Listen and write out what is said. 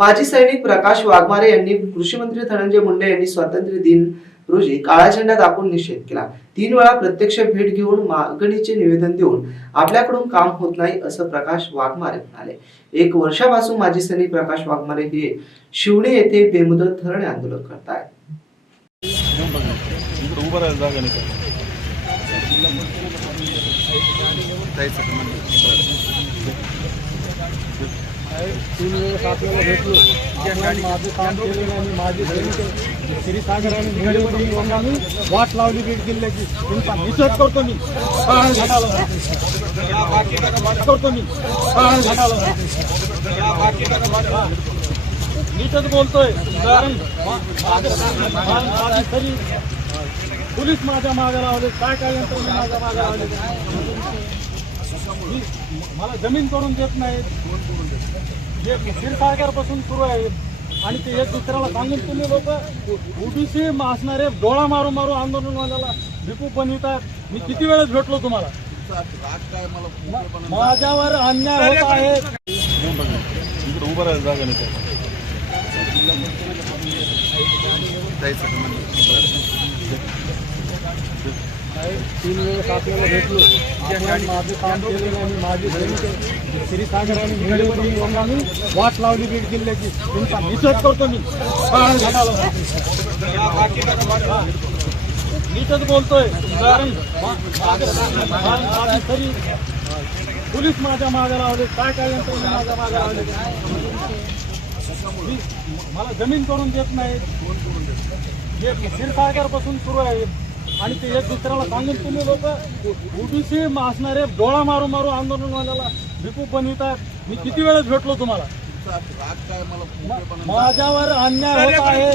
माजी सैनिक प्रकाश वाघमारे यांनी कृषी मंत्री धनंजय मुंडे यांनी स्वातंत्र्य दिन रोजी काळा झेंडा दाखवून निषेध केला. तीन वेळा प्रत्यक्ष भेट घेऊन मागणीचे निवेदन देऊन आपल्याकडून काम होत नाही असं प्रकाश वाघमारे म्हणाले. एक वर्षापासून माजी सैनिक प्रकाश वाघमारे हे शिवणे येथे बेमुदत धरणे आंदोलन करत आहे जागा तीन वेळेस आपल्याला भेटलो. माझं काम केलं नाही माझी सैनिक क्षीरसागर आणि येऊन आम्ही वाट लावली बीड जिल्ह्याची तुमचा निषेध करतो मी. करतो मी. नीटच बोलतोय. कारण माझी तरी पोलीस माझ्या मागे लावले काय काय यंत्रणा माझ्या मागे लावले. मी- मला जमीन करून देत नाहीत. हे क्षीरसागरपासून सुरू आहे. आणि ते एक दुसऱ्याला सांगून तुम्ही लोक ओबीसी असणारे डोळा मारू मारू आंदोलनवाल्याला भिकू बनवितात मी किती वेळेस भेटलो तुम्हाला? माझ्यावर अन्याय होत आहे. इकडे उभं राहायला जागा नाही तीन वेळेस आपल्याला भेटलो. आपण माझं काम केलं आणि माझी सैनिक क्षीरसागर आणि मुंबईमध्ये येऊन आम्ही. वाट लावली बीड किल्ल्याची. तुमचा निषेध करतो मी. नीटच बोलतोय. कारण माझी तरी पोलीस माझ्या मागे लावले. काय काय यंत्रणा माझ्या मागे लावले. मला जमीन करून देत नाही हे क्षीरसागरपासून सुरू आहे. आणि ते एक दुसऱ्याला सांगून तुम्ही लोक ओबीसी असणारे डोळा मारू मारू आंदोलनवाल्याला भिकू बनवितात मी किती वेळेस भेटलो तुम्हाला? माझ्यावर अन्याय होत आहे.